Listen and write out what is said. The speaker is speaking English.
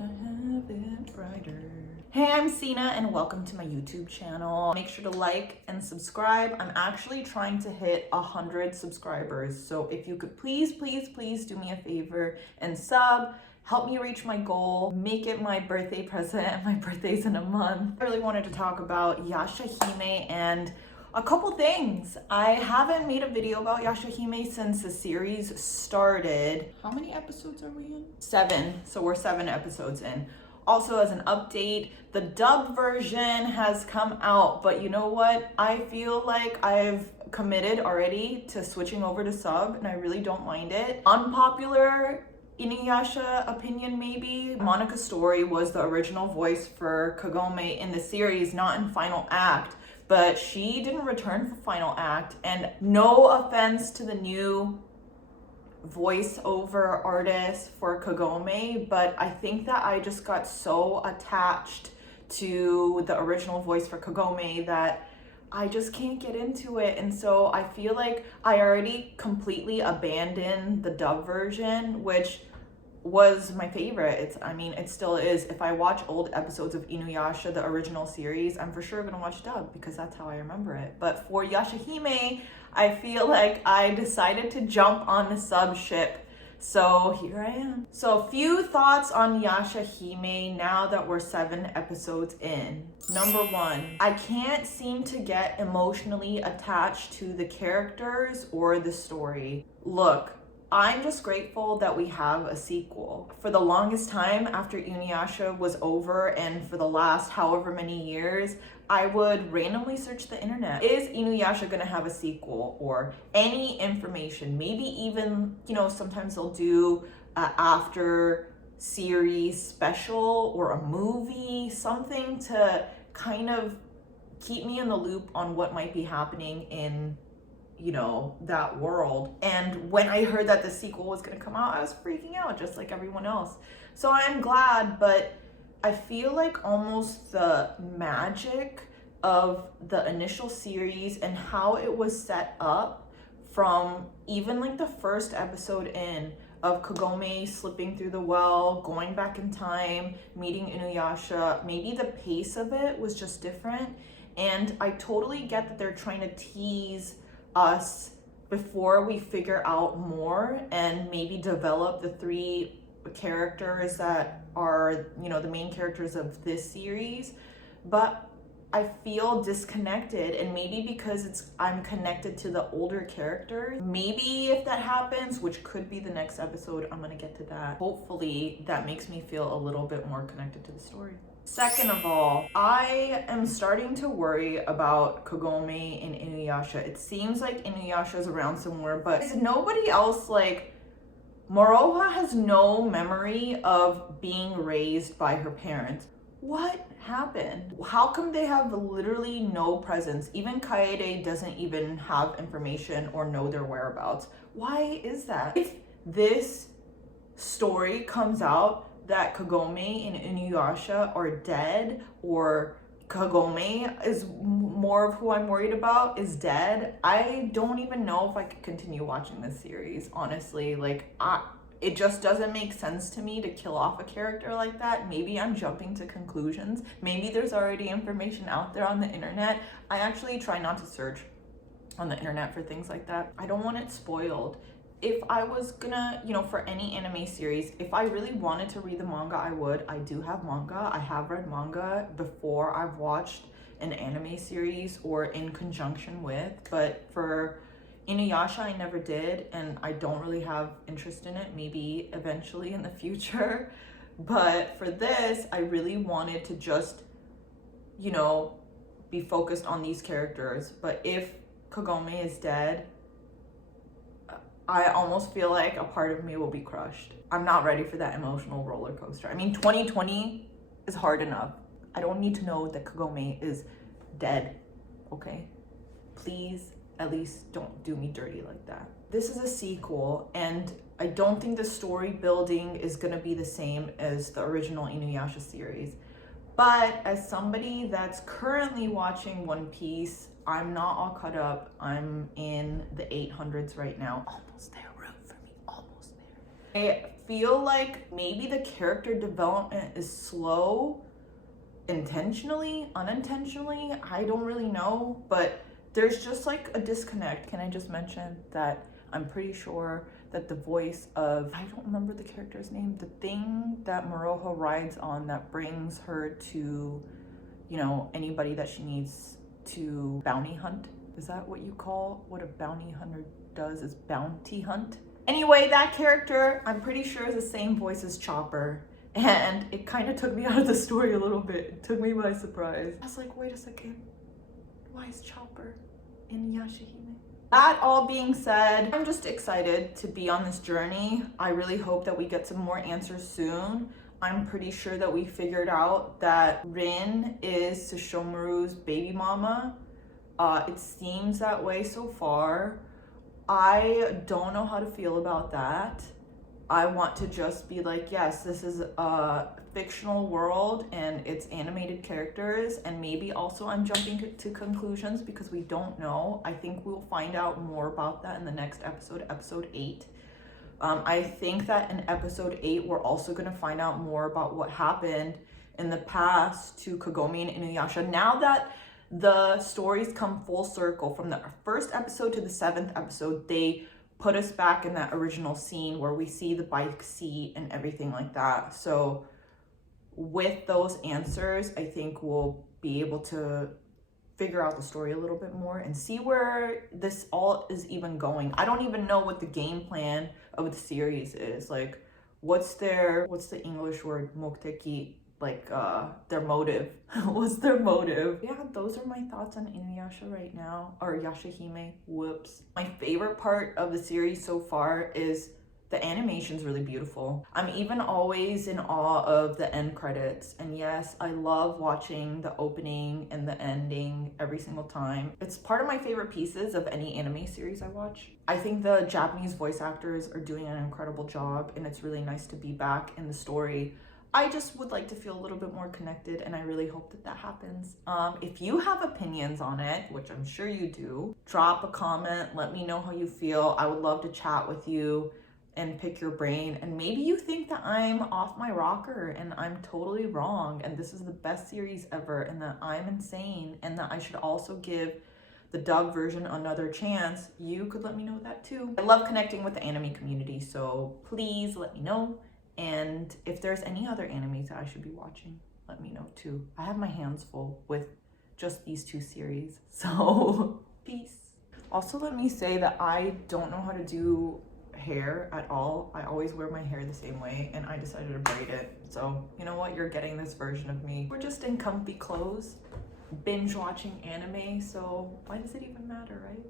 to have it brighter. Hey, I'm Sina and welcome to my YouTube channel. Make sure to like and subscribe. I'm actually trying to hit 100 subscribers. So if you could please do me a favor and sub, help me reach my goal, make it my birthday present. My birthday's in a month. I really wanted to talk about Yashahime and a couple things. I haven't made a video about Yashahime since the series started. How many episodes are we in? 7. So we're 7 episodes in. Also, as an update, the dub version has come out, but you know what? I feel like I've committed already to switching over to sub, and I really don't mind it. Unpopular Inuyasha opinion maybe. Monica Story was the original voice for Kagome in the series, not in Final Act. But she didn't return for Final Act, and no offense to the new voiceover artist for Kagome, but I think that I just got so attached to the original voice for Kagome that I just can't get into it. And so I feel like I already completely abandoned the dub version, which was my favorite. It still is. If I watch old episodes of Inuyasha, the original series, I'm for sure gonna watch dub because that's how I remember it. But for Yashahime, I feel like I decided to jump on the sub ship. So here I am. So a few thoughts on Yashahime now that we're 7 episodes in. Number 1, I can't seem to get emotionally attached to the characters or the story. Look, I'm just grateful that we have a sequel. For the longest time after Inuyasha was over and for the last however many years, I would randomly search the internet. Is Inuyasha gonna have a sequel or any information? Maybe even, sometimes they'll do after series special or a movie, something to kind of keep me in the loop on what might be happening in that world. And when I heard that the sequel was gonna come out, I was freaking out just like everyone else. So I'm glad, but I feel like almost the magic of the initial series and how it was set up from even like the first episode in of Kagome slipping through the well, going back in time, meeting Inuyasha, maybe the pace of it was just different. And I totally get that they're trying to tease us before we figure out more and maybe develop the 3 characters that are the main characters of this series, but I feel disconnected, and maybe because I'm connected to the older characters. Maybe if that happens, which could be the next episode, I'm gonna get to that. Hopefully that makes me feel a little bit more connected to the story. Second of all, I am starting to worry about Kagome and Inuyasha. It seems like Inuyasha's around somewhere, but is nobody else like... Moroha has no memory of being raised by her parents. What happened? How come they have literally no presence? Even Kaede doesn't even have information or know their whereabouts. Why is that? If this story comes out that Kagome and Inuyasha are dead, or Kagome is more of who I'm worried about is dead, I don't even know if I could continue watching this series, honestly. It just doesn't make sense to me to kill off a character like that. Maybe I'm jumping to conclusions. Maybe there's already information out there on the internet. I actually try not to search on the internet for things like that. I don't want it spoiled. If I was gonna, for any anime series, if I really wanted to read the manga, I would. I do have manga. I have read manga before I've watched an anime series or in conjunction with, but for Inuyasha, I never did, and I don't really have interest in it. Maybe eventually in the future. But for this, I really wanted to just, be focused on these characters. But if Kagome is dead, I almost feel like a part of me will be crushed. I'm not ready for that emotional roller coaster. 2020 is hard enough. I don't need to know that Kagome is dead, okay? Please, at least don't do me dirty like that. This is a sequel, and I don't think the story building is gonna be the same as the original Inuyasha series. But as somebody that's currently watching One Piece, I'm not all caught up. I'm in the 800s right now. Almost there, root for me, almost there. I feel like maybe the character development is slow intentionally, unintentionally, I don't really know, but there's just like a disconnect. Can I just mention that I'm pretty sure that the voice of, I don't remember the character's name, the thing that Miroku rides on that brings her to, you know, anybody that she needs to bounty hunt. Is that what you call what a bounty hunter does, is bounty hunt? Anyway, that character, I'm pretty sure is the same voice as Chopper. And it kind of took me out of the story a little bit. It took me by surprise. I was like, wait a second, why is Chopper in Yashahime? That all being said, I'm just excited to be on this journey. I really hope that we get some more answers soon. I'm pretty sure that we figured out that Rin is Sesshomaru's baby mama. It seems that way so far. I don't know how to feel about that. I want to just be like, yes, this is a fictional world and it's animated characters, and maybe also I'm jumping to conclusions because we don't know. I think we'll find out more about that in the next episode, episode 8. I think that in episode 8, we're also going to find out more about what happened in the past to Kagome and Inuyasha. Now that the stories come full circle from the first episode to the 7th episode, they put us back in that original scene where we see the bike seat and everything like that. So with those answers, I think we'll be able to figure out the story a little bit more and see where this all is even going. I don't even know what the game plan of the series is. Like, what's the English word, mokteki? Like, their motive. What's their motive? Yeah, those are my thoughts on Inuyasha right now, or Yashahime, whoops. My favorite part of the series so far is the animation's really beautiful. I'm even always in awe of the end credits. And yes, I love watching the opening and the ending every single time. It's part of my favorite pieces of any anime series I watch. I think the Japanese voice actors are doing an incredible job, and it's really nice to be back in the story. I just would like to feel a little bit more connected, and I really hope that that happens. If you have opinions on it, which I'm sure you do, drop a comment, let me know how you feel. I would love to chat with you and pick your brain. And maybe you think that I'm off my rocker and I'm totally wrong and this is the best series ever and that I'm insane and that I should also give the dub version another chance. You could let me know that too. I love connecting with the anime community, so please let me know. And if there's any other animes that I should be watching, let me know too. I have my hands full with just these 2 series, so peace. Also, let me say that I don't know how to do hair at all. I always wear my hair the same way, and I decided to braid it. So you know what, you're getting this version of me. We're just in comfy clothes, binge watching anime, so why does it even matter, right?